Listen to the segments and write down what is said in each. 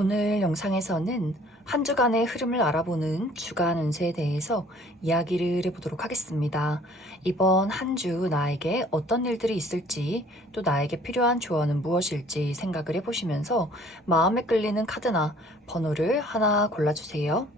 오늘 영상에서는 한 주간의 흐름을 알아보는 주간 운세에 대해서 이야기를 해보도록 하겠습니다. 이번 한 주 나에게 어떤 일들이 있을지, 또 나에게 필요한 조언은 무엇일지 생각을 해보시면서 마음에 끌리는 카드나 번호를 하나 골라주세요.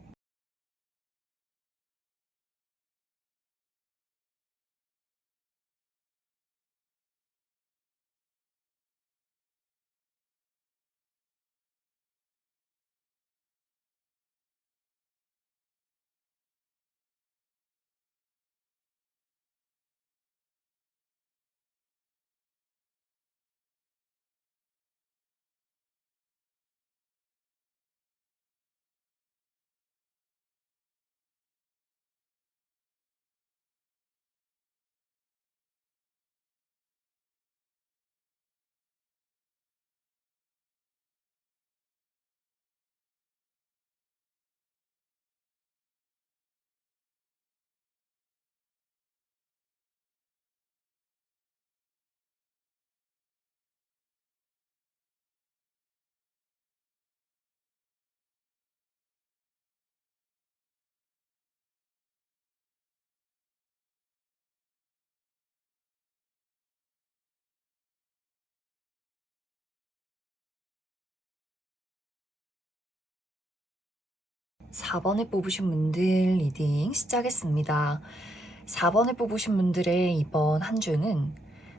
4번을 뽑으신 분들 리딩 시작하겠습니다. 4번을 뽑으신 분들의 이번 한 주는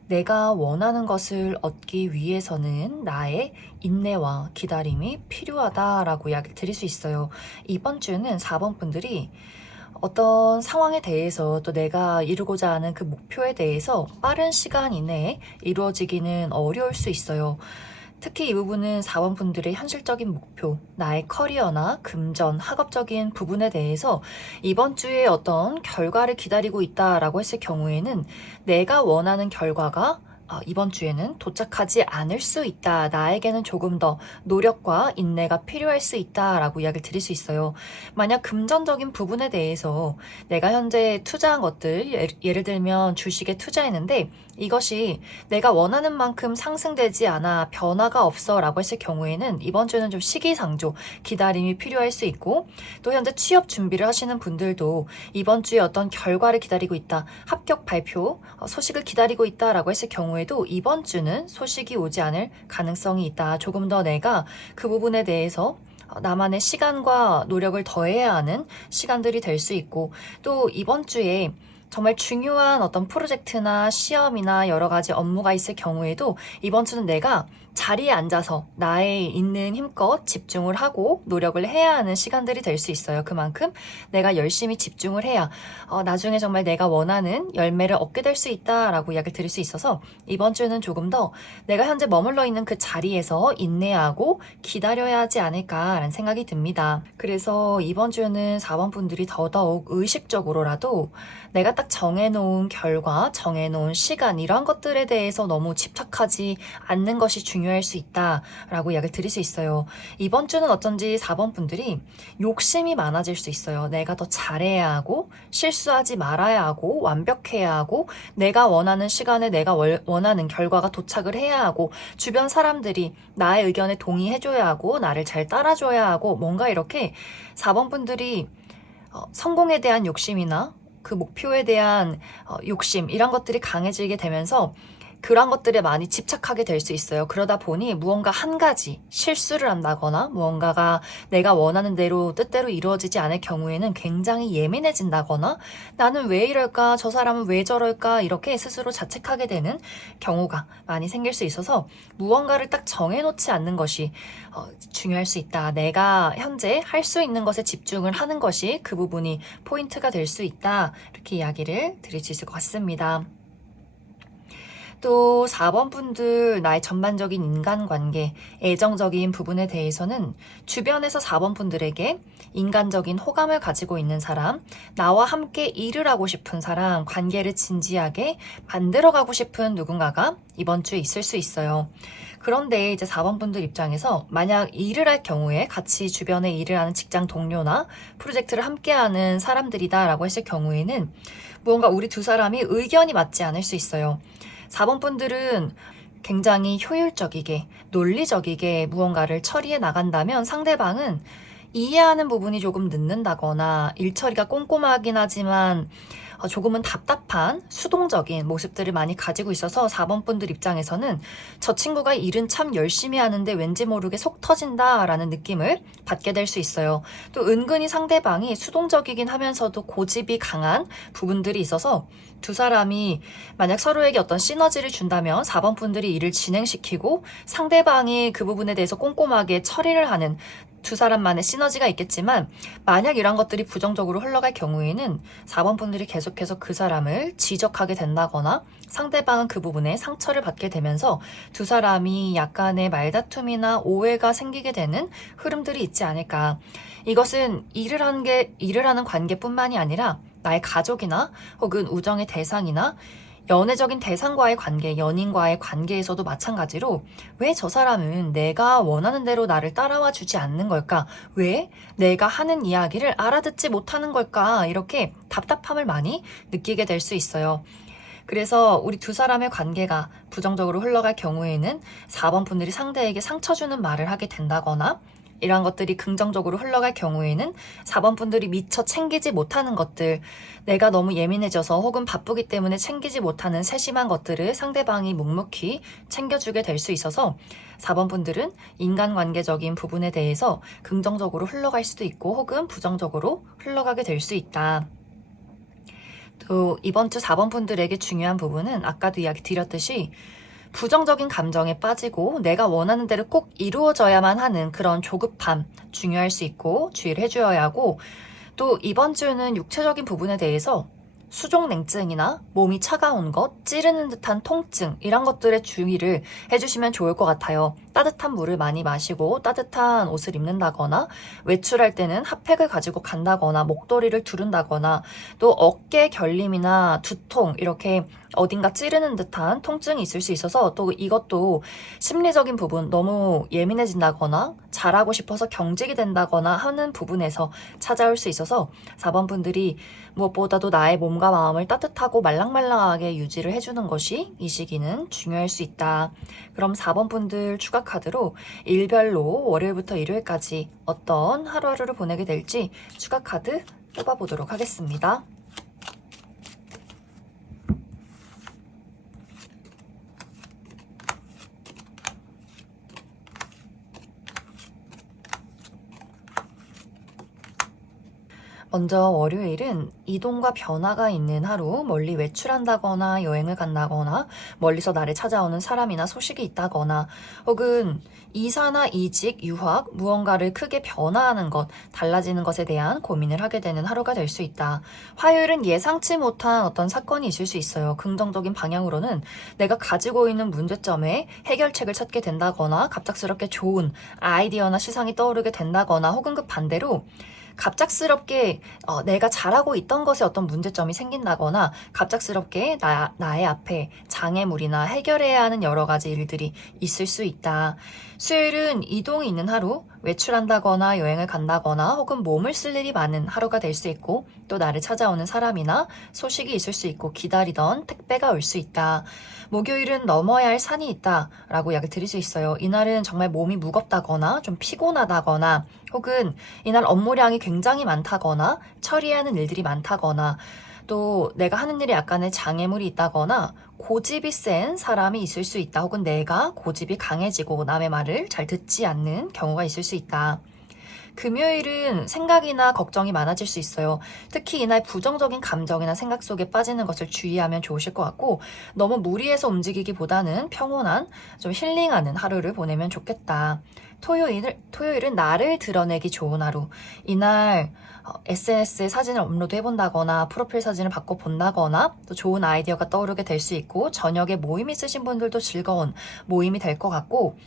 내가 원하는 것을 얻기 위해서는 나의 인내와 기다림이 필요하다라고 이야기를 드릴 수 있어요. 이번 주는 4번 분들이 어떤 상황에 대해서 또 내가 이루고자 하는 그 목표에 대해서 빠른 시간 이내에 이루어지기는 어려울 수 있어요. 특히 이 부분은 4번 분들의 현실적인 목표, 나의 커리어나 금전, 학업적인 부분에 대해서 이번 주에 어떤 결과를 기다리고 있다라고 했을 경우에는 내가 원하는 결과가 이번 주에는 도착하지 않을 수 있다. 나에게는 조금 더 노력과 인내가 필요할 수 있다라고 이야기를 드릴 수 있어요. 만약 금전적인 부분에 대해서 내가 현재 투자한 것들, 예를 들면 주식에 투자했는데 이것이 내가 원하는 만큼 상승되지 않아 변화가 없어 라고 했을 경우에는 이번 주는 좀 시기상조, 기다림이 필요할 수 있고 또 현재 취업 준비를 하시는 분들도 이번 주에 어떤 결과를 기다리고 있다, 합격 발표, 소식을 기다리고 있다 라고 했을 경우에도 이번 주는 소식이 오지 않을 가능성이 있다. 조금 더 내가 그 부분에 대해서 나만의 시간과 노력을 더해야 하는 시간들이 될 수 있고 또 이번 주에 정말 중요한 어떤 프로젝트나 시험이나 여러 가지 업무가 있을 경우에도 이번 주는 내가 자리에 앉아서 나의 있는 힘껏 집중을 하고 노력을 해야 하는 시간들이 될 수 있어요. 그만큼 내가 열심히 집중을 해야 나중에 정말 내가 원하는 열매를 얻게 될 수 있다라고 이야기를 드릴 수 있어서 이번 주는 조금 더 내가 현재 머물러 있는 그 자리에서 인내하고 기다려야 하지 않을까라는 생각이 듭니다. 그래서 이번 주는 4번 분들이 더더욱 의식적으로라도 내가 딱 정해놓은 결과, 정해놓은 시간 이런 것들에 대해서 너무 집착하지 않는 것이 중요할 수 있다라고 이야기를 드릴 수 있어요. 이번 주는 어쩐지 4번 분들이 욕심이 많아질 수 있어요. 내가 더 잘해야 하고 실수하지 말아야 하고 완벽해야 하고 내가 원하는 시간에 내가 원하는 결과가 도착을 해야 하고 주변 사람들이 나의 의견에 동의해줘야 하고 나를 잘 따라줘야 하고 뭔가 이렇게 4번 분들이 성공에 대한 욕심이나 그 목표에 대한 욕심 이런 것들이 강해지게 되면서 그런 것들에 많이 집착하게 될 수 있어요. 그러다 보니 무언가 한 가지 실수를 한다거나 무언가가 내가 원하는 대로 뜻대로 이루어지지 않을 경우에는 굉장히 예민해진다거나 나는 왜 이럴까? 저 사람은 왜 저럴까? 이렇게 스스로 자책하게 되는 경우가 많이 생길 수 있어서 무언가를 딱 정해놓지 않는 것이 중요할 수 있다. 내가 현재 할 수 있는 것에 집중을 하는 것이 그 부분이 포인트가 될 수 있다. 이렇게 이야기를 드릴 수 있을 것 같습니다. 또 4번 분들 나의 전반적인 인간관계, 애정적인 부분에 대해서는 주변에서 4번 분들에게 인간적인 호감을 가지고 있는 사람, 나와 함께 일을 하고 싶은 사람, 관계를 진지하게 만들어가고 싶은 누군가가 이번 주에 있을 수 있어요. 그런데 이제 4번 분들 입장에서 만약 일을 할 경우에 같이 주변에 일을 하는 직장 동료나 프로젝트를 함께하는 사람들이다라고 했을 경우에는 무언가 우리 두 사람이 의견이 맞지 않을 수 있어요. 4번 분들은 굉장히 효율적이게, 논리적이게 무언가를 처리해 나간다면 상대방은 이해하는 부분이 조금 늦는다거나 일 처리가 꼼꼼하긴 하지만 조금은 답답한 수동적인 모습들을 많이 가지고 있어서 4번 분들 입장에서는 저 친구가 일은 참 열심히 하는데 왠지 모르게 속 터진다라는 느낌을 받게 될 수 있어요. 또 은근히 상대방이 수동적이긴 하면서도 고집이 강한 부분들이 있어서 두 사람이 만약 서로에게 어떤 시너지를 준다면 4번 분들이 일을 진행시키고 상대방이 그 부분에 대해서 꼼꼼하게 처리를 하는 두 사람만의 시너지가 있겠지만 만약 이런 것들이 부정적으로 흘러갈 경우에는 4번 분들이 계속해서 그 사람을 지적하게 된다거나 상대방은 그 부분에 상처를 받게 되면서 두 사람이 약간의 말다툼이나 오해가 생기게 되는 흐름들이 있지 않을까. 이것은 일을 하는 관계뿐만이 아니라 나의 가족이나 혹은 우정의 대상이나 연애적인 대상과의 관계, 연인과의 관계에서도 마찬가지로 왜 저 사람은 내가 원하는 대로 나를 따라와 주지 않는 걸까? 왜 내가 하는 이야기를 알아듣지 못하는 걸까? 이렇게 답답함을 많이 느끼게 될 수 있어요. 그래서 우리 두 사람의 관계가 부정적으로 흘러갈 경우에는 4번 분들이 상대에게 상처 주는 말을 하게 된다거나 이러한 것들이 긍정적으로 흘러갈 경우에는 4번 분들이 미처 챙기지 못하는 것들, 내가 너무 예민해져서 혹은 바쁘기 때문에 챙기지 못하는 세심한 것들을 상대방이 묵묵히 챙겨주게 될 수 있어서 4번 분들은 인간관계적인 부분에 대해서 긍정적으로 흘러갈 수도 있고 혹은 부정적으로 흘러가게 될 수 있다. 또 이번 주 4번 분들에게 중요한 부분은 아까도 이야기 드렸듯이 부정적인 감정에 빠지고 내가 원하는 대로 꼭 이루어져야만 하는 그런 조급함 중요할 수 있고 주의를 해주어야 하고 또 이번 주는 육체적인 부분에 대해서 수족냉증이나 몸이 차가운 것, 찌르는 듯한 통증 이런 것들에 주의를 해주시면 좋을 것 같아요. 따뜻한 물을 많이 마시고 따뜻한 옷을 입는다거나 외출할 때는 핫팩을 가지고 간다거나 목도리를 두른다거나 또 어깨 결림이나 두통 이렇게 어딘가 찌르는 듯한 통증이 있을 수 있어서 또 이것도 심리적인 부분 너무 예민해진다거나 잘하고 싶어서 경직이 된다거나 하는 부분에서 찾아올 수 있어서 4번 분들이 무엇보다도 나의 몸과 마음을 따뜻하고 말랑말랑하게 유지를 해주는 것이 이 시기는 중요할 수 있다. 그럼 4번 분들 추가 카드로 일별로 월요일부터 일요일까지 어떤 하루하루를 보내게 될지 추가 카드 뽑아보도록 하겠습니다. 먼저 월요일은 이동과 변화가 있는 하루, 멀리 외출한다거나 여행을 간다거나 멀리서 나를 찾아오는 사람이나 소식이 있다거나 혹은 이사나 이직, 유학, 무언가를 크게 변화하는 것, 달라지는 것에 대한 고민을 하게 되는 하루가 될 수 있다. 화요일은 예상치 못한 어떤 사건이 있을 수 있어요. 긍정적인 방향으로는 내가 가지고 있는 문제점에 해결책을 찾게 된다거나 갑작스럽게 좋은 아이디어나 시상이 떠오르게 된다거나 혹은 그 반대로 갑작스럽게 내가 잘하고 있던 것에 어떤 문제점이 생긴다거나 갑작스럽게 나의 앞에 장애물이나 해결해야 하는 여러 가지 일들이 있을 수 있다. 수요일은 이동이 있는 하루, 외출한다거나 여행을 간다거나 혹은 몸을 쓸 일이 많은 하루가 될 수 있고 또 나를 찾아오는 사람이나 소식이 있을 수 있고 기다리던 택배가 올 수 있다. 목요일은 넘어야 할 산이 있다라고 이야기 드릴 수 있어요. 이날은 정말 몸이 무겁다거나 좀 피곤하다거나 혹은 이날 업무량이 굉장히 많다거나 처리해야 하는 일들이 많다거나 또 내가 하는 일에 약간의 장애물이 있다거나 고집이 센 사람이 있을 수 있다. 혹은 내가 고집이 강해지고 남의 말을 잘 듣지 않는 경우가 있을 수 있다. 금요일은 생각이나 걱정이 많아질 수 있어요. 특히 이날 부정적인 감정이나 생각 속에 빠지는 것을 주의하면 좋으실 것 같고 너무 무리해서 움직이기보다는 평온한 좀 힐링하는 하루를 보내면 좋겠다. 토요일은 나를 드러내기 좋은 하루. 이날 SNS에 사진을 업로드 해본다거나 프로필 사진을 바꿔본다거나 또 좋은 아이디어가 떠오르게 될 수 있고 저녁에 모임 있으신 분들도 즐거운 모임이 될 것 같고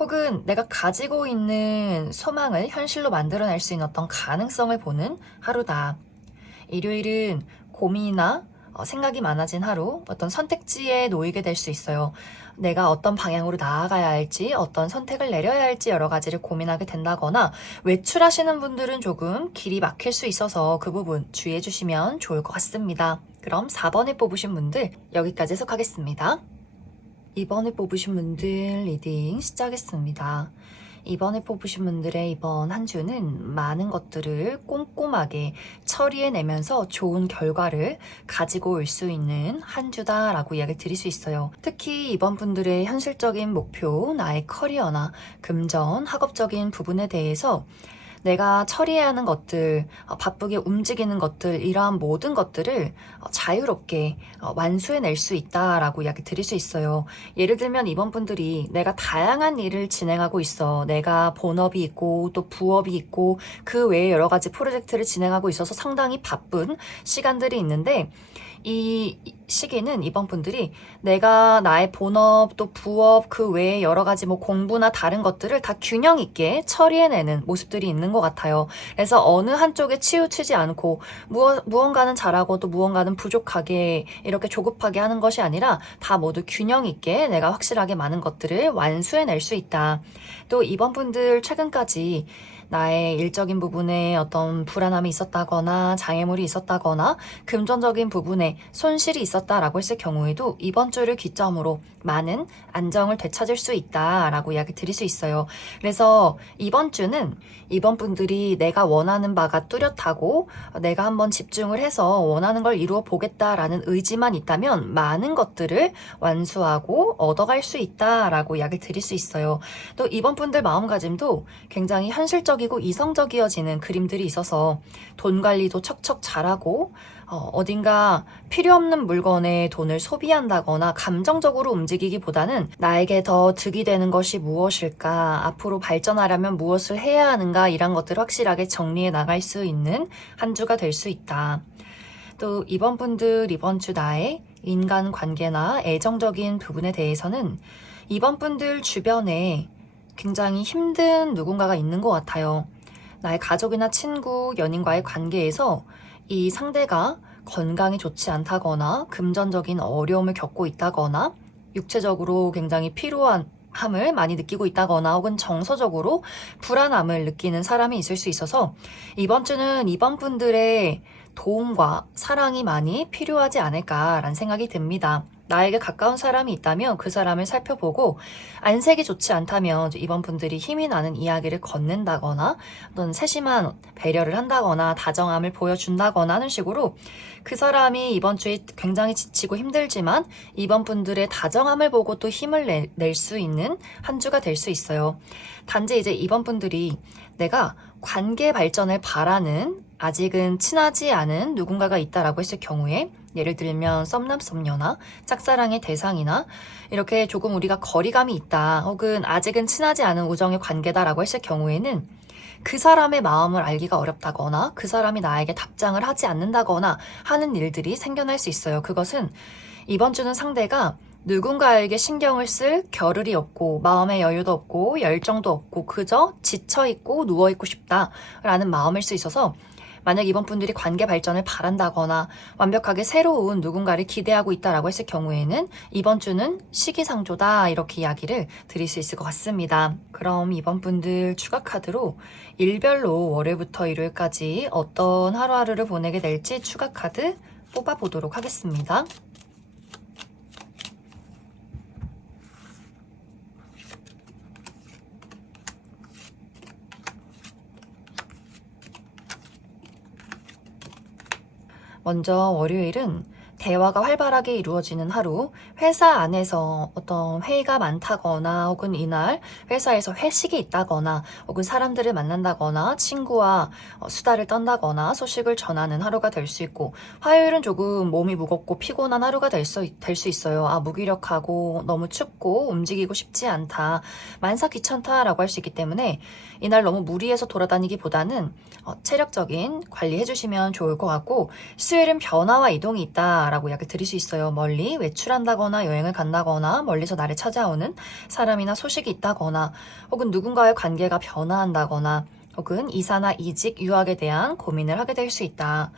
혹은 내가 가지고 있는 소망을 현실로 만들어낼 수 있는 어떤 가능성을 보는 하루다. 일요일은 고민이나 생각이 많아진 하루, 어떤 선택지에 놓이게 될 수 있어요. 내가 어떤 방향으로 나아가야 할지, 어떤 선택을 내려야 할지 여러 가지를 고민하게 된다거나 외출하시는 분들은 조금 길이 막힐 수 있어서 그 부분 주의해 주시면 좋을 것 같습니다. 그럼 4번에 뽑으신 분들 여기까지 해석하겠습니다. 이번에 뽑으신 분들 리딩 시작했습니다. 이번에 뽑으신 분들의 이번 한 주는 많은 것들을 꼼꼼하게 처리해내면서 좋은 결과를 가지고 올 수 있는 한 주다라고 이야기 드릴 수 있어요. 특히 이번 분들의 현실적인 목표, 나의 커리어나 금전, 학업적인 부분에 대해서 내가 처리해야 하는 것들, 바쁘게 움직이는 것들, 이러한 모든 것들을 자유롭게 완수해낼 수 있다라고 이야기 드릴 수 있어요. 예를 들면 이번 분들이 내가 다양한 일을 진행하고 있어. 내가 본업이 있고 또 부업이 있고 그 외에 여러 가지 프로젝트를 진행하고 있어서 상당히 바쁜 시간들이 있는데 이 시기는 이번 분들이 내가 나의 본업 또 부업 그 외에 여러 가지 뭐 공부나 다른 것들을 다 균형 있게 처리해내는 모습들이 있는 것 같아요. 그래서 어느 한쪽에 치우치지 않고 무언가는 잘하고 또 무언가는 부족하게 이렇게 조급하게 하는 것이 아니라 다 모두 균형 있게 내가 확실하게 많은 것들을 완수해낼 수 있다. 또 이번 분들 최근까지 나의 일적인 부분에 어떤 불안함이 있었다거나 장애물이 있었다거나 금전적인 부분에 손실이 있었다라고 했을 경우에도 이번 주를 기점으로 많은 안정을 되찾을 수 있다라고 이야기 드릴 수 있어요. 그래서 이번 주는 이번 분들이 내가 원하는 바가 뚜렷하고 내가 한번 집중을 해서 원하는 걸 이루어 보겠다라는 의지만 있다면 많은 것들을 완수하고 얻어갈 수 있다라고 이야기 드릴 수 있어요. 또 이번 분들 마음가짐도 굉장히 현실적이고 이성적이어지는 그림들이 있어서 돈 관리도 척척 잘하고 어딘가 필요 없는 물건에 돈을 소비한다거나 감정적으로 움직이기보다는 나에게 더 득이 되는 것이 무엇일까, 앞으로 발전하려면 무엇을 해야 하는가, 이런 것들을 확실하게 정리해 나갈 수 있는 한 주가 될 수 있다. 또 이번 분들 이번 주 나의 인간관계나 애정적인 부분에 대해서는 이번 분들 주변에 굉장히 힘든 누군가가 있는 것 같아요. 나의 가족이나 친구, 연인과의 관계에서 이 상대가 건강이 좋지 않다거나 금전적인 어려움을 겪고 있다거나 육체적으로 굉장히 피로함을 많이 느끼고 있다거나 혹은 정서적으로 불안함을 느끼는 사람이 있을 수 있어서 이번 주는 이번 분들의 도움과 사랑이 많이 필요하지 않을까라는 생각이 듭니다. 나에게 가까운 사람이 있다면 그 사람을 살펴보고 안색이 좋지 않다면 이번 분들이 힘이 나는 이야기를 건넨다거나 또는 세심한 배려를 한다거나 다정함을 보여준다거나 하는 식으로 그 사람이 이번 주에 굉장히 지치고 힘들지만 이번 분들의 다정함을 보고 또 힘을 낼 수 있는 한 주가 될 수 있어요. 단지 이제 이번 분들이 내가 관계 발전을 바라는 아직은 친하지 않은 누군가가 있다라고 했을 경우에 예를 들면 썸남 썸녀나 짝사랑의 대상이나 이렇게 조금 우리가 거리감이 있다 혹은 아직은 친하지 않은 우정의 관계다라고 했을 경우에는 그 사람의 마음을 알기가 어렵다거나 그 사람이 나에게 답장을 하지 않는다거나 하는 일들이 생겨날 수 있어요. 그것은 이번 주는 상대가 누군가에게 신경을 쓸 겨를이 없고 마음의 여유도 없고 열정도 없고 그저 지쳐있고 누워있고 싶다라는 마음일 수 있어서 만약 이번 분들이 관계 발전을 바란다거나 완벽하게 새로운 누군가를 기대하고 있다라고 했을 경우에는 이번 주는 시기상조다 이렇게 이야기를 드릴 수 있을 것 같습니다. 그럼 이번 분들 추가 카드로 일별로 월요일부터 일요일까지 어떤 하루하루를 보내게 될지 추가 카드 뽑아보도록 하겠습니다. 먼저 월요일은 대화가 활발하게 이루어지는 하루, 회사 안에서 어떤 회의가 많다거나 혹은 이날 회사에서 회식이 있다거나 혹은 사람들을 만난다거나 친구와 수다를 떤다거나 소식을 전하는 하루가 될 수 있고 화요일은 조금 몸이 무겁고 피곤한 하루가 될 수 있어요. 무기력하고 너무 춥고 움직이고 싶지 않다. 만사 귀찮다라고 할 수 있기 때문에 이날 너무 무리해서 돌아다니기보다는 체력적인 관리 해주시면 좋을 것 같고 수요일은 변화와 이동이 있다라고 이야기 드릴 수 있어요. 멀리 외출한다거나 여행을 간다거나 멀리서 나를 찾아오는 사람이나 소식이 있다거나 혹은 누군가의 관계가 변화한다거나 혹은 이사나 이직, 유학에 대한 고민을 하게 될 수 있다.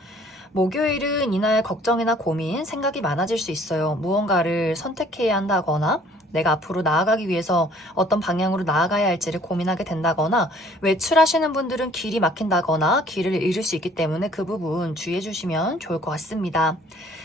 목요일은 이날 걱정이나 고민, 생각이 많아질 수 있어요. 무언가를 선택해야 한다거나 내가 앞으로 나아가기 위해서 어떤 방향으로 나아가야 할지를 고민하게 된다거나 외출하시는 분들은 길이 막힌다거나 길을 잃을 수 있기 때문에 그 부분 주의해 주시면 좋을 것 같습니다.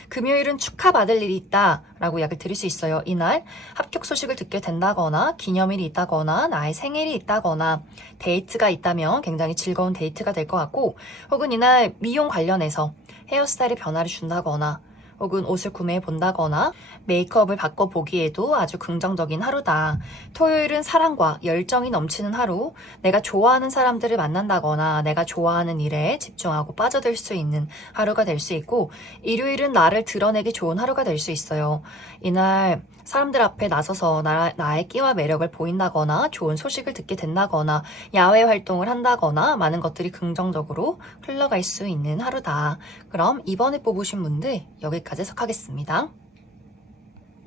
금요일은 축하받을 일이 있다 라고 이야기를 드릴 수 있어요. 이날 합격 소식을 듣게 된다거나 기념일이 있다거나 나의 생일이 있다거나 데이트가 있다면 굉장히 즐거운 데이트가 될 것 같고, 혹은 이날 미용 관련해서 헤어스타일의 변화를 준다거나 혹은 옷을 구매해 본다거나 메이크업을 바꿔보기에도 아주 긍정적인 하루다. 토요일은 사랑과 열정이 넘치는 하루, 내가 좋아하는 사람들을 만난다거나 내가 좋아하는 일에 집중하고 빠져들 수 있는 하루가 될 수 있고, 일요일은 나를 드러내기 좋은 하루가 될 수 있어요. 이날 사람들 앞에 나서서 나의 끼와 매력을 보인다거나 좋은 소식을 듣게 된다거나 야외 활동을 한다거나 많은 것들이 긍정적으로 흘러갈 수 있는 하루다. 그럼 이번에 뽑으신 분들 여기까지 해석하겠습니다.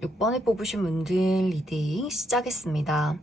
6번을 뽑으신 분들 리딩 시작했습니다.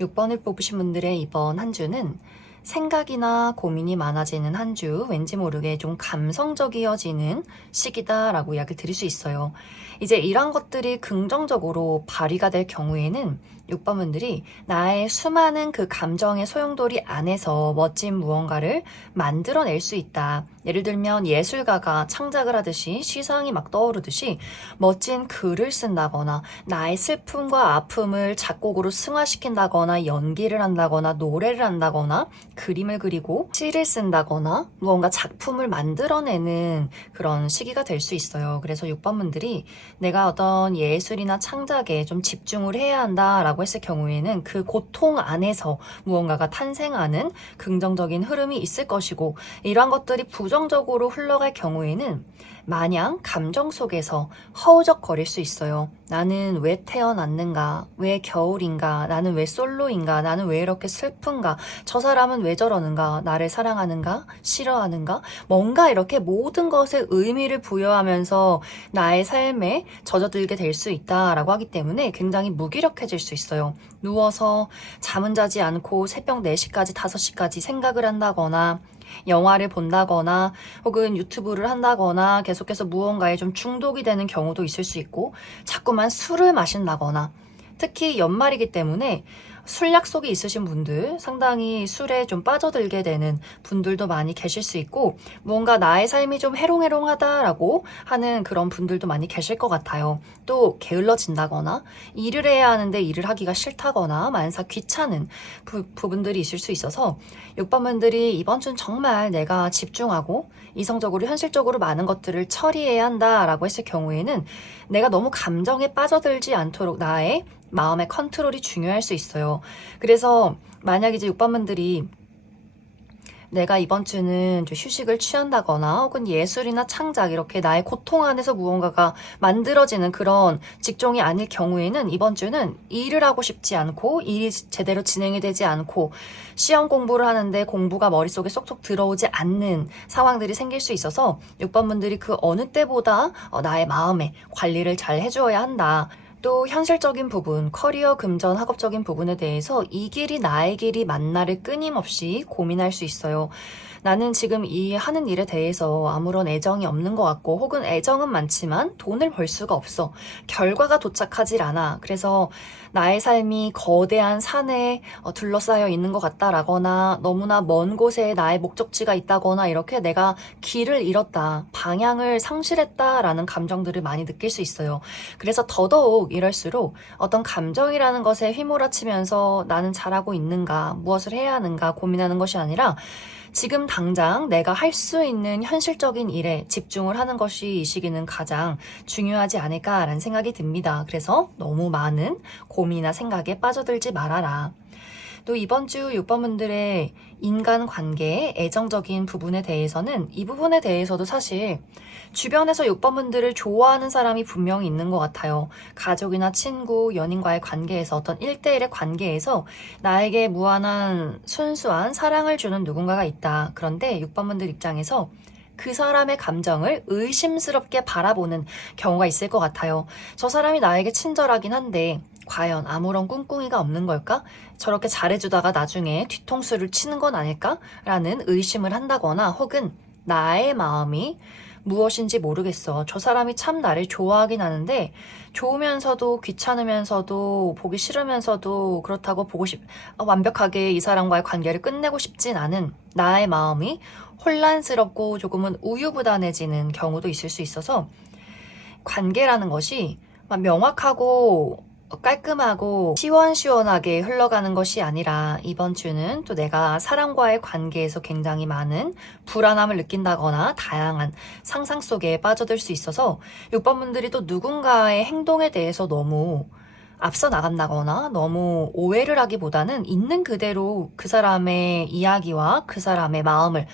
6번을 뽑으신 분들의 이번 한 주는 생각이나 고민이 많아지는 한 주, 왠지 모르게 좀 감성적이어지는 시기다라고 이야기를 드릴 수 있어요. 이제 이런 것들이 긍정적으로 발휘가 될 경우에는 6번 분들이 나의 수많은 그 감정의 소용돌이 안에서 멋진 무언가를 만들어낼 수 있다. 예를 들면 예술가가 창작을 하듯이 시상이 막 떠오르듯이 멋진 글을 쓴다거나 나의 슬픔과 아픔을 작곡으로 승화시킨다거나 연기를 한다거나 노래를 한다거나 그림을 그리고 시를 쓴다거나 무언가 작품을 만들어내는 그런 시기가 될 수 있어요. 그래서 6번 분들이 내가 어떤 예술이나 창작에 좀 집중을 해야 한다라고 했을 경우에는 그 고통 안에서 무언가가 탄생하는 긍정적인 흐름이 있을 것이고, 이러한 것들이 부정적으로 흘러갈 경우에는 마냥 감정 속에서 허우적거릴 수 있어요. 나는 왜 태어났는가? 왜 겨울인가? 나는 왜 솔로인가? 나는 왜 이렇게 슬픈가? 저 사람은 왜 저러는가? 나를 사랑하는가? 싫어하는가? 뭔가 이렇게 모든 것에 의미를 부여하면서 나의 삶에 젖어들게 될 수 있다라고 하기 때문에 굉장히 무기력해질 수 있어요. 누워서 잠은 자지 않고 새벽 4시까지 5시까지 생각을 한다거나 영화를 본다거나 혹은 유튜브를 한다거나 계속해서 무언가에 좀 중독이 되는 경우도 있을 수 있고, 자꾸만 술을 마신다거나, 특히 연말이기 때문에 술 약속이 있으신 분들, 상당히 술에 좀 빠져들게 되는 분들도 많이 계실 수 있고, 뭔가 나의 삶이 좀 해롱해롱하다라고 하는 그런 분들도 많이 계실 것 같아요. 또 게을러진다거나 일을 해야 하는데 일을 하기가 싫다거나 만사 귀찮은 부분들이 있을 수 있어서 6번 분들이 이번 주는 정말 내가 집중하고 이성적으로 현실적으로 많은 것들을 처리해야 한다라고 했을 경우에는 내가 너무 감정에 빠져들지 않도록 나의 마음의 컨트롤이 중요할 수 있어요. 그래서 만약 이제 6번 분들이 내가 이번 주는 좀 휴식을 취한다거나 혹은 예술이나 창작, 이렇게 나의 고통 안에서 무언가가 만들어지는 그런 직종이 아닐 경우에는 이번 주는 일을 하고 싶지 않고 일이 제대로 진행이 되지 않고 시험 공부를 하는데 공부가 머릿속에 쏙쏙 들어오지 않는 상황들이 생길 수 있어서 6번 분들이 그 어느 때보다 나의 마음의 관리를 잘 해주어야 한다. 또 현실적인 부분, 커리어, 금전, 학업적인 부분에 대해서 이 길이 나의 길이 맞나를 끊임없이 고민할 수 있어요. 나는 지금 이 하는 일에 대해서 아무런 애정이 없는 것 같고, 혹은 애정은 많지만 돈을 벌 수가 없어. 결과가 도착하질 않아. 그래서 나의 삶이 거대한 산에 둘러싸여 있는 것 같다라거나 너무나 먼 곳에 나의 목적지가 있다거나 이렇게 내가 길을 잃었다, 방향을 상실했다라는 감정들을 많이 느낄 수 있어요. 그래서 더더욱 이럴수록 어떤 감정이라는 것에 휘몰아치면서 나는 잘하고 있는가, 무엇을 해야 하는가 고민하는 것이 아니라 지금 당장 내가 할 수 있는 현실적인 일에 집중을 하는 것이 이 시기는 가장 중요하지 않을까라는 생각이 듭니다. 그래서 너무 많은 고민이나 생각에 빠져들지 말아라. 또 이번 주 6번 분들의 인간관계, 애정적인 부분에 대해서는 이 부분에 대해서도 사실 주변에서 6번 분들을 좋아하는 사람이 분명히 있는 것 같아요. 가족이나 친구, 연인과의 관계에서 어떤 1대1의 관계에서 나에게 무한한 순수한 사랑을 주는 누군가가 있다. 그런데 6번 분들 입장에서 그 사람의 감정을 의심스럽게 바라보는 경우가 있을 것 같아요. 저 사람이 나에게 친절하긴 한데 과연 아무런 꿍꿍이가 없는 걸까? 저렇게 잘해주다가 나중에 뒤통수를 치는 건 아닐까? 라는 의심을 한다거나, 혹은 나의 마음이 무엇인지 모르겠어. 저 사람이 참 나를 좋아하긴 하는데 좋으면서도 귀찮으면서도 보기 싫으면서도 그렇다고 완벽하게 이 사람과의 관계를 끝내고 싶진 않은 나의 마음이 혼란스럽고 조금은 우유부단해지는 경우도 있을 수 있어서 관계라는 것이 막 명확하고 깔끔하고 시원시원하게 흘러가는 것이 아니라 이번 주는 또 내가 사람과의 관계에서 굉장히 많은 불안함을 느낀다거나 다양한 상상 속에 빠져들 수 있어서 6번 분들이 또 누군가의 행동에 대해서 너무 앞서 나간다거나 너무 오해를 하기보다는 있는 그대로 그 사람의 이야기와 그 사람의 마음을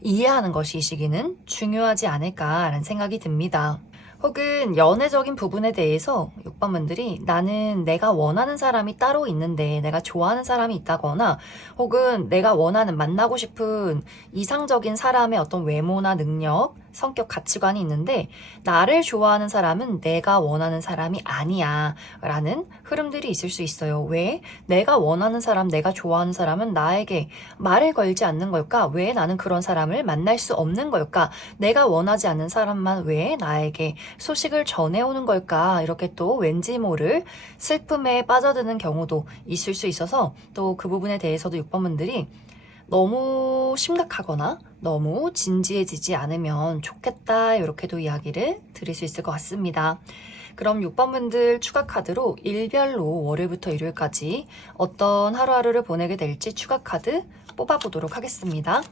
이해하는 것이 이 시기는 중요하지 않을까라는 생각이 듭니다. 혹은 연애적인 부분에 대해서 6번 분들이 나는 내가 원하는 사람이 따로 있는데 내가 좋아하는 사람이 있다거나 혹은 내가 원하는 만나고 싶은 이상적인 사람의 어떤 외모나 능력, 성격, 가치관이 있는데 나를 좋아하는 사람은 내가 원하는 사람이 아니야 라는 흐름들이 있을 수 있어요. 왜? 내가 원하는 사람, 내가 좋아하는 사람은 나에게 말을 걸지 않는 걸까? 왜 나는 그런 사람을 만날 수 없는 걸까? 내가 원하지 않는 사람만 왜 나에게 소식을 전해오는 걸까? 이렇게 또 왠지 모를 슬픔에 빠져드는 경우도 있을 수 있어서 또 그 부분에 대해서도 6번분들이 너무 심각하거나 너무 진지해지지 않으면 좋겠다 이렇게도 이야기를 드릴 수 있을 것 같습니다. 그럼 6번 분들 추가 카드로 일별로 월요일부터 일요일까지 어떤 하루하루를 보내게 될지 추가 카드 뽑아보도록 하겠습니다.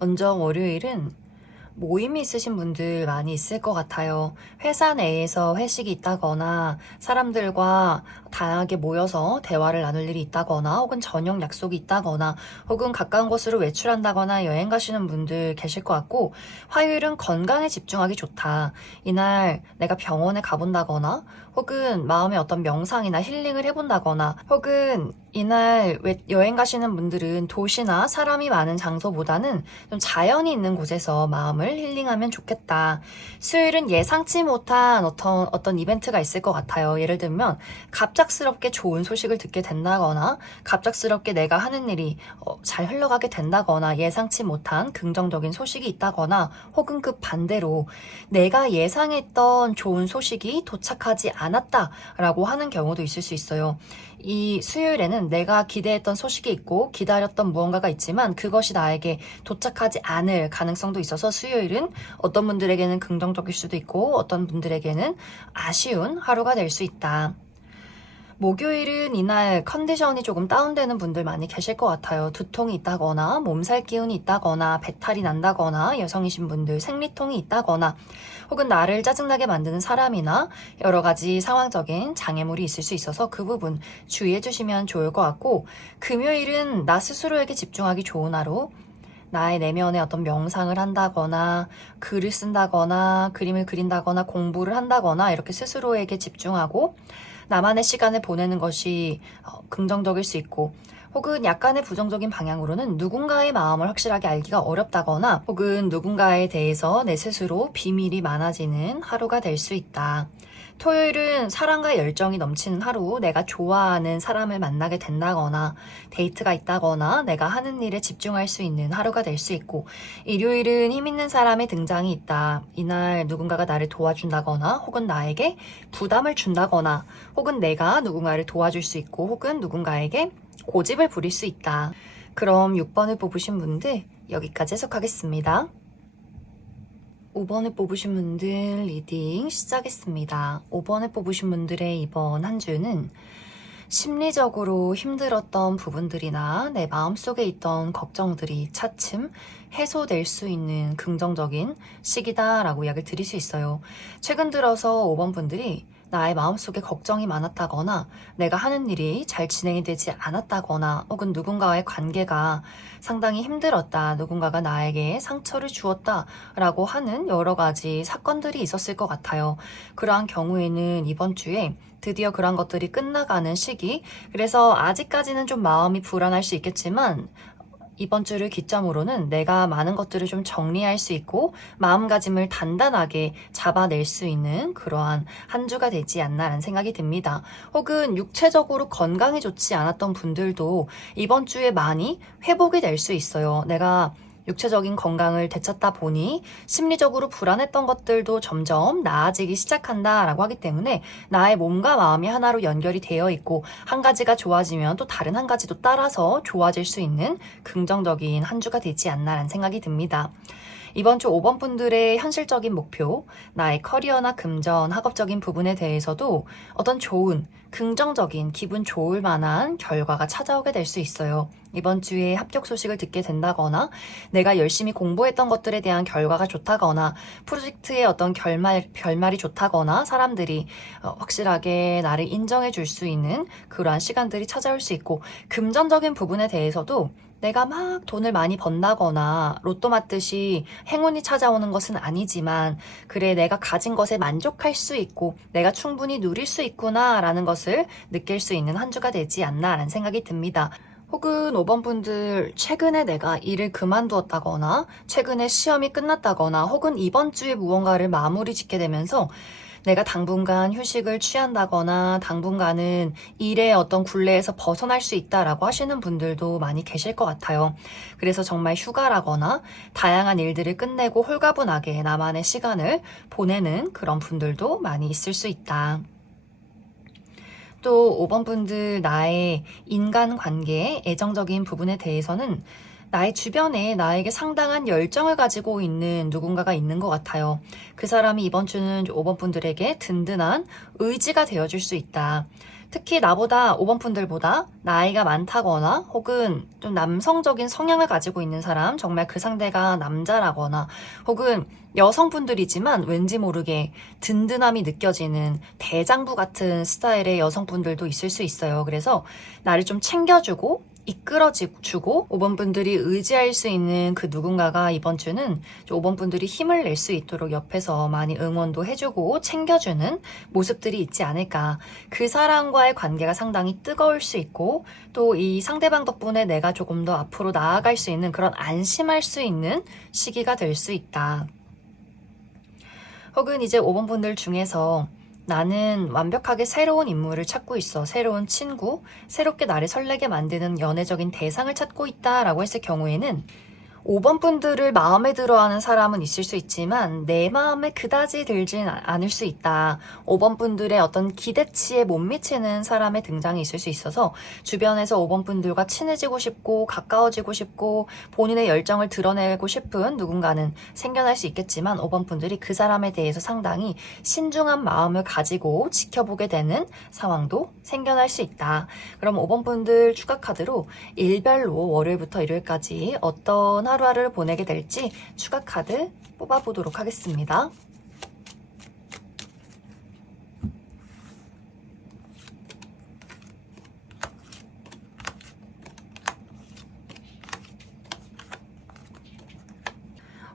먼저 월요일은 모임이 있으신 분들 많이 있을 것 같아요. 회사 내에서 회식이 있다거나 사람들과 다양하게 모여서 대화를 나눌 일이 있다거나 혹은 저녁 약속이 있다거나 혹은 가까운 곳으로 외출한다거나 여행 가시는 분들 계실 것 같고 화요일은 건강에 집중하기 좋다. 이날 내가 병원에 가본다거나 혹은 마음의 어떤 명상이나 힐링을 해본다거나 혹은 이날 여행 가시는 분들은 도시나 사람이 많은 장소보다는 좀 자연이 있는 곳에서 마음을 힐링하면 좋겠다. 수요일은 예상치 못한 어떤 이벤트가 있을 것 같아요. 예를 들면 갑작스럽게 좋은 소식을 듣게 된다거나 갑작스럽게 내가 하는 일이 잘 흘러가게 된다거나 예상치 못한 긍정적인 소식이 있다거나 혹은 그 반대로 내가 예상했던 좋은 소식이 도착하지 않았다라고 하는 경우도 있을 수 있어요. 이 수요일에는 내가 기대했던 소식이 있고 기다렸던 무언가가 있지만 그것이 나에게 도착하지 않을 가능성도 있어서 수요일은 어떤 분들에게는 긍정적일 수도 있고 어떤 분들에게는 아쉬운 하루가 될 수 있다. 목요일은 이날 컨디션이 조금 다운되는 분들 많이 계실 것 같아요. 두통이 있다거나 몸살 기운이 있다거나 배탈이 난다거나 여성이신 분들 생리통이 있다거나 혹은 나를 짜증나게 만드는 사람이나 여러 가지 상황적인 장애물이 있을 수 있어서 그 부분 주의해 주시면 좋을 것 같고 금요일은 나 스스로에게 집중하기 좋은 하루 나의 내면에 어떤 명상을 한다거나 글을 쓴다거나 그림을 그린다거나 공부를 한다거나 이렇게 스스로에게 집중하고 나만의 시간을 보내는 것이 긍정적일 수 있고 혹은 약간의 부정적인 방향으로는 누군가의 마음을 확실하게 알기가 어렵다거나 혹은 누군가에 대해서 내 스스로 비밀이 많아지는 하루가 될 수 있다. 토요일은 사랑과 열정이 넘치는 하루, 내가 좋아하는 사람을 만나게 된다거나 데이트가 있다거나 내가 하는 일에 집중할 수 있는 하루가 될 수 있고 일요일은 힘 있는 사람의 등장이 있다. 이날 누군가가 나를 도와준다거나 혹은 나에게 부담을 준다거나 혹은 내가 누군가를 도와줄 수 있고 혹은 누군가에게 고집을 부릴 수 있다. 그럼 6번을 뽑으신 분들 여기까지 해석하겠습니다. 5번을 뽑으신 분들 리딩 시작했습니다. 5번을 뽑으신 분들의 이번 한 주는 심리적으로 힘들었던 부분들이나 내 마음속에 있던 걱정들이 차츰 해소될 수 있는 긍정적인 시기다라고 이야기를 드릴 수 있어요. 최근 들어서 5번 분들이 나의 마음속에 걱정이 많았다거나 내가 하는 일이 잘 진행이 되지 않았다거나 혹은 누군가와의 관계가 상당히 힘들었다, 누군가가 나에게 상처를 주었다 라고 하는 여러 가지 사건들이 있었을 것 같아요. 그러한 경우에는 이번 주에 드디어 그런 것들이 끝나가는 시기, 그래서 아직까지는 좀 마음이 불안할 수 있겠지만 이번 주를 기점으로는 내가 많은 것들을 좀 정리할 수 있고 마음가짐을 단단하게 잡아낼 수 있는 그러한 한 주가 되지 않나라는 생각이 듭니다. 혹은 육체적으로 건강이 좋지 않았던 분들도 이번 주에 많이 회복이 될 수 있어요. 내가 육체적인 건강을 되찾다 보니 심리적으로 불안했던 것들도 점점 나아지기 시작한다라고 하기 때문에 나의 몸과 마음이 하나로 연결이 되어 있고 한 가지가 좋아지면 또 다른 한 가지도 따라서 좋아질 수 있는 긍정적인 한 주가 되지 않나라는 생각이 듭니다. 이번 주 5번 분들의 현실적인 목표, 나의 커리어나 금전, 학업적인 부분에 대해서도 어떤 좋은, 긍정적인, 기분 좋을 만한 결과가 찾아오게 될 수 있어요. 이번 주에 합격 소식을 듣게 된다거나 내가 열심히 공부했던 것들에 대한 결과가 좋다거나 프로젝트의 어떤 결말이 좋다거나 사람들이 확실하게 나를 인정해 줄 수 있는 그러한 시간들이 찾아올 수 있고 금전적인 부분에 대해서도 내가 막 돈을 많이 번다거나 로또 맞듯이 행운이 찾아오는 것은 아니지만 그래 내가 가진 것에 만족할 수 있고 내가 충분히 누릴 수 있구나 라는 것을 느낄 수 있는 한 주가 되지 않나 라는 생각이 듭니다. 혹은 5번 분들 최근에 내가 일을 그만두었다거나 최근에 시험이 끝났다거나 혹은 이번 주에 무언가를 마무리 짓게 되면서 내가 당분간 휴식을 취한다거나 당분간은 일의 어떤 굴레에서 벗어날 수 있다라고 하시는 분들도 많이 계실 것 같아요. 그래서 정말 휴가라거나 다양한 일들을 끝내고 홀가분하게 나만의 시간을 보내는 그런 분들도 많이 있을 수 있다. 또 5번 분들 나의 인간관계, 애정적인 부분에 대해서는 나의 주변에 나에게 상당한 열정을 가지고 있는 누군가가 있는 것 같아요. 그 사람이 이번 주는 5번 분들에게 든든한 의지가 되어줄 수 있다. 특히 나보다 5번 분들보다 나이가 많다거나 혹은 좀 남성적인 성향을 가지고 있는 사람, 정말 그 상대가 남자라거나 혹은 여성분들이지만 왠지 모르게 든든함이 느껴지는 대장부 같은 스타일의 여성분들도 있을 수 있어요. 그래서 나를 좀 챙겨주고 이끌어주고 5번 분들이 의지할 수 있는 그 누군가가 이번 주는 5번 분들이 힘을 낼 수 있도록 옆에서 많이 응원도 해주고 챙겨주는 모습들이 있지 않을까. 그 사람과의 관계가 상당히 뜨거울 수 있고 또 이 상대방 덕분에 내가 조금 더 앞으로 나아갈 수 있는 그런 안심할 수 있는 시기가 될 수 있다. 혹은 이제 5번 분들 중에서 나는 완벽하게 새로운 인물을 찾고 있어. 새로운 친구, 새롭게 나를 설레게 만드는 연애적인 대상을 찾고 있다라고 했을 경우에는 5번 분들을 마음에 들어하는 사람은 있을 수 있지만 내 마음에 그다지 들진 않을 수 있다. 5번 분들의 어떤 기대치에 못 미치는 사람의 등장이 있을 수 있어서 주변에서 5번 분들과 친해지고 싶고 가까워지고 싶고 본인의 열정을 드러내고 싶은 누군가는 생겨날 수 있겠지만 5번 분들이 그 사람에 대해서 상당히 신중한 마음을 가지고 지켜보게 되는 상황도 생겨날 수 있다. 그럼 5번 분들 추가 카드로 일별로 월요일부터 일요일까지 어떤 하루하루를 보내게 될지 추가 카드 뽑아보도록 하겠습니다.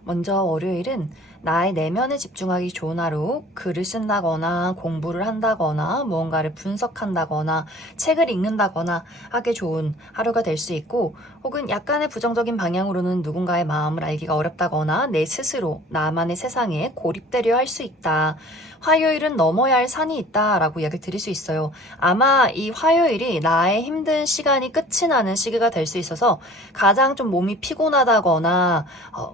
먼저 월요일은 나의 내면에 집중하기 좋은 하루, 글을 쓴다거나 공부를 한다거나 무언가를 분석한다거나 책을 읽는다거나 하기 좋은 하루가 될 수 있고 혹은 약간의 부정적인 방향으로는 누군가의 마음을 알기가 어렵다거나 내 스스로 나만의 세상에 고립되려 할 수 있다. 화요일은 넘어야 할 산이 있다라고 이야기를 드릴 수 있어요. 아마 이 화요일이 나의 힘든 시간이 끝이 나는 시기가 될 수 있어서 가장 좀 몸이 피곤하다거나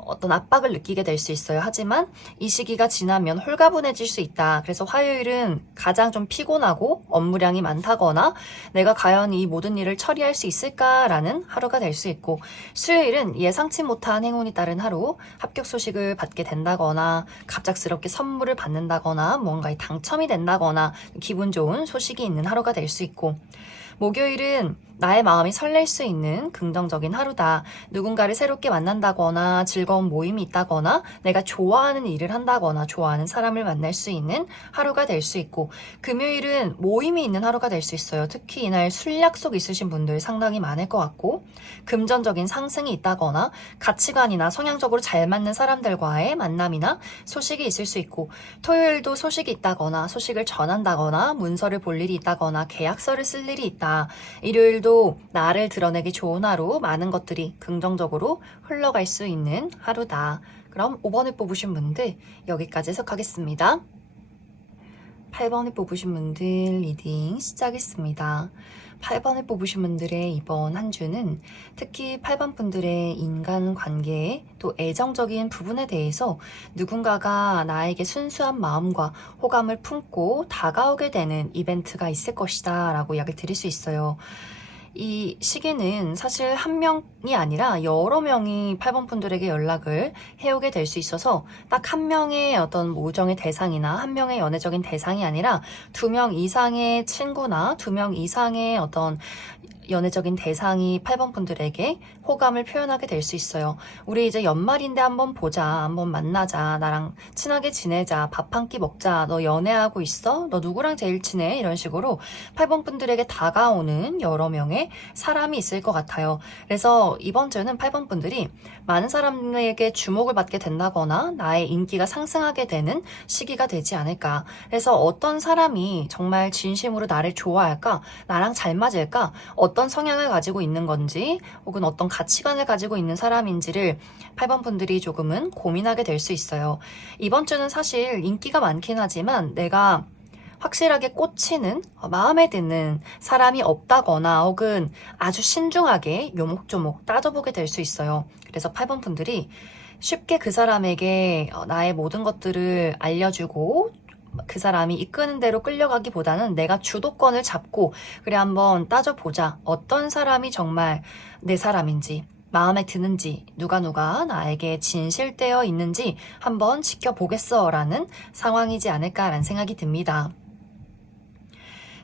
어떤 압박을 느끼게 될 수 있어요. 하지만 이 시기가 지나면 홀가분해질 수 있다. 그래서 화요일은 가장 좀 피곤하고 업무량이 많다거나 내가 과연 이 모든 일을 처리할 수 있을까라는 하루가 될 수 있고 수요일은 예상치 못한 행운이 따른 하루, 합격 소식을 받게 된다거나 갑작스럽게 선물을 받는다거나 뭔가에 당첨이 된다거나 기분 좋은 소식이 있는 하루가 될 수 있고 목요일은 나의 마음이 설렐 수 있는 긍정적인 하루다. 누군가를 새롭게 만난다거나 즐거운 모임이 있다거나 내가 좋아하는 일을 한다거나 좋아하는 사람을 만날 수 있는 하루가 될 수 있고 금요일은 모임이 있는 하루가 될 수 있어요. 특히 이날 술 약속 있으신 분들 상당히 많을 것 같고 금전적인 상승이 있다거나 가치관이나 성향적으로 잘 맞는 사람들과의 만남이나 소식이 있을 수 있고 토요일도 소식이 있다거나 소식을 전한다거나 문서를 볼 일이 있다거나 계약서를 쓸 일이 있다. 일요일도 오늘도 나를 드러내기 좋은 하루, 많은 것들이 긍정적으로 흘러갈 수 있는 하루다. 그럼 5번을 뽑으신 분들 여기까지 해석하겠습니다. 8번을 뽑으신 분들 리딩 시작했습니다. 8번을 뽑으신 분들의 이번 한 주는 특히 8번 분들의 인간관계 또 애정적인 부분에 대해서 누군가가 나에게 순수한 마음과 호감을 품고 다가오게 되는 이벤트가 있을 것이다 라고 이야기를 드릴 수 있어요. 이 시기는 사실 한 명이 아니라 여러 명이 8번 분들에게 연락을 해오게 될 수 있어서 딱 한 명의 어떤 우정의 대상이나 한 명의 연애적인 대상이 아니라 2명 이상의 친구나 2명 이상의 어떤 연애적인 대상이 8번 분들에게 호감을 표현하게 될 수 있어요. 우리 이제 연말인데 한번 보자, 한번 만나자, 나랑 친하게 지내자, 밥 한 끼 먹자, 너 연애하고 있어? 너 누구랑 제일 친해? 이런 식으로 8번 분들에게 다가오는 여러 명의 사람이 있을 것 같아요. 그래서 이번 주는 8번 분들이 많은 사람에게 주목을 받게 된다거나 나의 인기가 상승하게 되는 시기가 되지 않을까. 그래서 어떤 사람이 정말 진심으로 나를 좋아할까? 나랑 잘 맞을까? 어떤 성향을 가지고 있는 건지 혹은 어떤 가치관을 가지고 있는 사람인지를 8번 분들이 조금은 고민하게 될 수 있어요. 이번 주는 사실 인기가 많긴 하지만 내가 확실하게 꽂히는 마음에 드는 사람이 없다거나 혹은 아주 신중하게 요목조목 따져보게 될 수 있어요. 그래서 8번 분들이 쉽게 그 사람에게 나의 모든 것들을 알려주고 그 사람이 이끄는 대로 끌려가기보다는 내가 주도권을 잡고 그래 한번 따져보자. 어떤 사람이 정말 내 사람인지 마음에 드는지 누가 나에게 진실되어 있는지 한번 지켜보겠어 라는 상황이지 않을까라는 생각이 듭니다.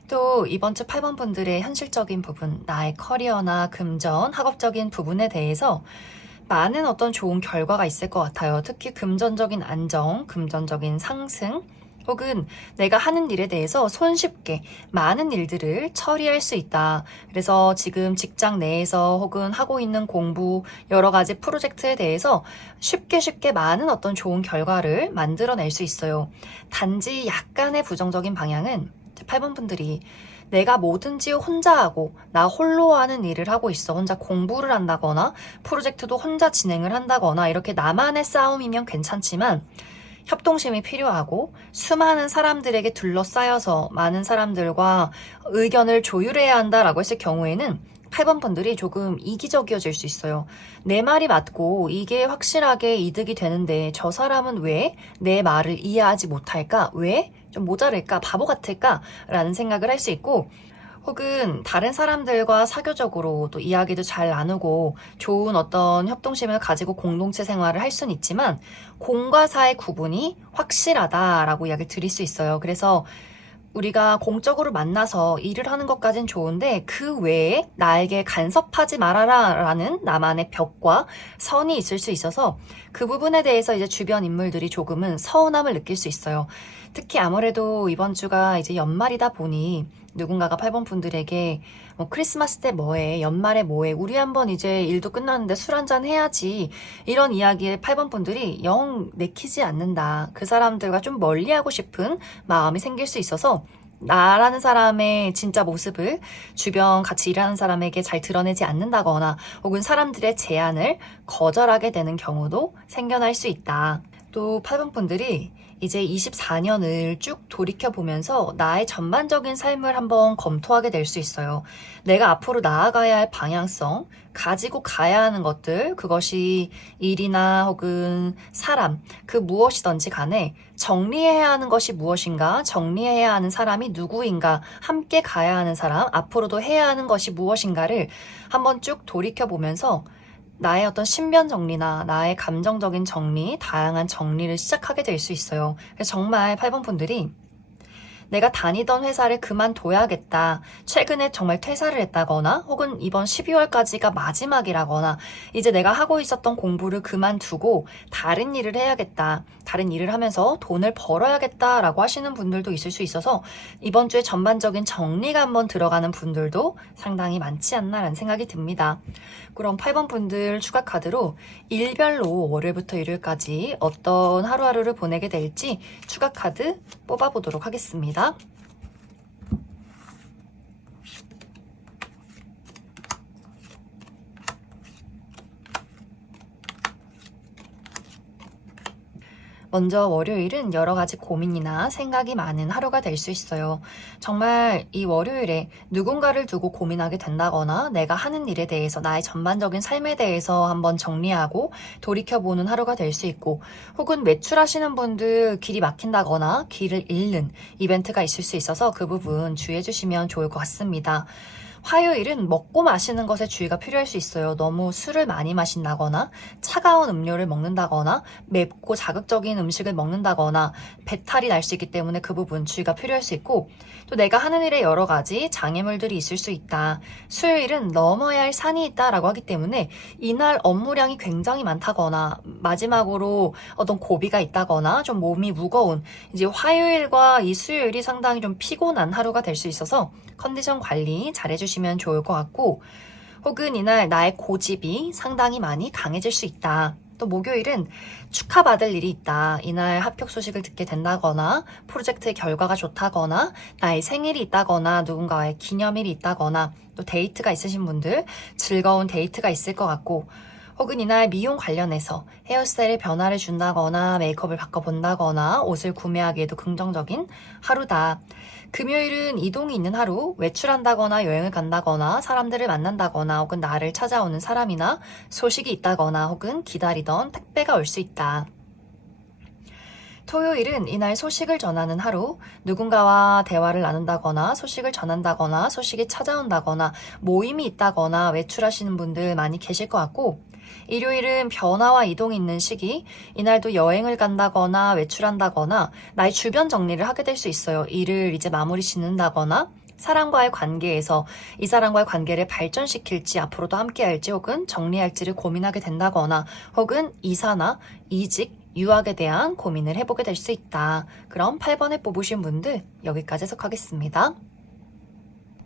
또 이번 주 8번 분들의 현실적인 부분, 나의 커리어나 금전, 학업적인 부분에 대해서 많은 어떤 좋은 결과가 있을 것 같아요. 특히 금전적인 안정, 금전적인 상승, 혹은 내가 하는 일에 대해서 손쉽게 많은 일들을 처리할 수 있다. 그래서 지금 직장 내에서 혹은 하고 있는 공부, 여러 가지 프로젝트에 대해서 쉽게 많은 어떤 좋은 결과를 만들어낼 수 있어요. 단지 약간의 부정적인 방향은 8번 분들이 내가 뭐든지 혼자 하고 나 홀로 하는 일을 하고 있어. 혼자 공부를 한다거나 프로젝트도 혼자 진행을 한다거나 이렇게 나만의 싸움이면 괜찮지만 협동심이 필요하고 수많은 사람들에게 둘러싸여서 많은 사람들과 의견을 조율해야 한다라고 했을 경우에는 8번 분들이 조금 이기적이어질 수 있어요. 내 말이 맞고 이게 확실하게 이득이 되는데 저 사람은 왜 내 말을 이해하지 못할까? 왜? 좀 모자랄까? 바보 같을까? 라는 생각을 할 수 있고 혹은 다른 사람들과 사교적으로 또 이야기도 잘 나누고 좋은 어떤 협동심을 가지고 공동체 생활을 할 수는 있지만 공과 사의 구분이 확실하다라고 이야기를 드릴 수 있어요. 그래서 우리가 공적으로 만나서 일을 하는 것까진 좋은데 그 외에 나에게 간섭하지 말아라 라는 나만의 벽과 선이 있을 수 있어서 그 부분에 대해서 이제 주변 인물들이 조금은 서운함을 느낄 수 있어요. 특히 아무래도 이번 주가 이제 연말이다 보니 누군가가 8번 분들에게 뭐 크리스마스 때 뭐해, 연말에 뭐해, 우리 한번 이제 일도 끝났는데 술 한잔 해야지 이런 이야기에 8번 분들이 영 내키지 않는다. 그 사람들과 좀 멀리하고 싶은 마음이 생길 수 있어서 나라는 사람의 진짜 모습을 주변 같이 일하는 사람에게 잘 드러내지 않는다거나 혹은 사람들의 제안을 거절하게 되는 경우도 생겨날 수 있다. 또 8번 분들이 이제 24년을 쭉 돌이켜보면서 나의 전반적인 삶을 한번 검토하게 될 수 있어요. 내가 앞으로 나아가야 할 방향성, 가지고 가야 하는 것들, 그것이 일이나 혹은 사람, 그 무엇이든지 간에 정리해야 하는 것이 무엇인가, 정리해야 하는 사람이 누구인가, 함께 가야 하는 사람, 앞으로도 해야 하는 것이 무엇인가를 한번 쭉 돌이켜보면서 나의 어떤 신변 정리나 나의 감정적인 정리, 다양한 정리를 시작하게 될 수 있어요. 그래서 정말 8번 분들이 내가 다니던 회사를 그만둬야겠다. 최근에 정말 퇴사를 했다거나 혹은 이번 12월까지가 마지막이라거나 이제 내가 하고 있었던 공부를 그만두고 다른 일을 해야겠다. 다른 일을 하면서 돈을 벌어야겠다라고 하시는 분들도 있을 수 있어서 이번 주에 전반적인 정리가 한번 들어가는 분들도 상당히 많지 않나라는 생각이 듭니다. 그럼 8번 분들 추가 카드로 일별로 월요일부터 일요일까지 어떤 하루하루를 보내게 될지 추가 카드 뽑아보도록 하겠습니다. 먼저 월요일은 여러 가지 고민이나 생각이 많은 하루가 될 수 있어요. 정말 이 월요일에 누군가를 두고 고민하게 된다거나 내가 하는 일에 대해서 나의 전반적인 삶에 대해서 한번 정리하고 돌이켜보는 하루가 될 수 있고 혹은 외출하시는 분들 길이 막힌다거나 길을 잃는 이벤트가 있을 수 있어서 그 부분 주의해 주시면 좋을 것 같습니다. 화요일은 먹고 마시는 것에 주의가 필요할 수 있어요. 너무 술을 많이 마신다거나 차가운 음료를 먹는다거나 맵고 자극적인 음식을 먹는다거나 배탈이 날 수 있기 때문에 그 부분 주의가 필요할 수 있고 또 내가 하는 일에 여러 가지 장애물들이 있을 수 있다. 수요일은 넘어야 할 산이 있다라고 하기 때문에 이날 업무량이 굉장히 많다거나 마지막으로 어떤 고비가 있다거나 좀 몸이 무거운 이제 화요일과 이 수요일이 상당히 좀 피곤한 하루가 될 수 있어서 컨디션 관리 잘 해주시면 좋을 것 같고 혹은 이날 나의 고집이 상당히 많이 강해질 수 있다. 또 목요일은 축하받을 일이 있다. 이날 합격 소식을 듣게 된다거나 프로젝트의 결과가 좋다거나 나의 생일이 있다거나 누군가의 기념일이 있다거나 또 데이트가 있으신 분들 즐거운 데이트가 있을 것 같고 혹은 이날 미용 관련해서 헤어스타일에 변화를 준다거나 메이크업을 바꿔본다거나 옷을 구매하기에도 긍정적인 하루다. 금요일은 이동이 있는 하루, 외출한다거나 여행을 간다거나 사람들을 만난다거나 혹은 나를 찾아오는 사람이나 소식이 있다거나 혹은 기다리던 택배가 올 수 있다. 토요일은 이날 소식을 전하는 하루, 누군가와 대화를 나눈다거나 소식을 전한다거나 소식이 찾아온다거나 모임이 있다거나 외출하시는 분들 많이 계실 것 같고 일요일은 변화와 이동이 있는 시기, 이날도 여행을 간다거나 외출한다거나 나의 주변 정리를 하게 될 수 있어요. 일을 이제 마무리 짓는다거나 사람과의 관계에서 이 사람과의 관계를 발전시킬지 앞으로도 함께 할지 혹은 정리할지를 고민하게 된다거나 혹은 이사나 이직, 유학에 대한 고민을 해보게 될 수 있다. 그럼 8번에 뽑으신 분들 여기까지 해석하겠습니다.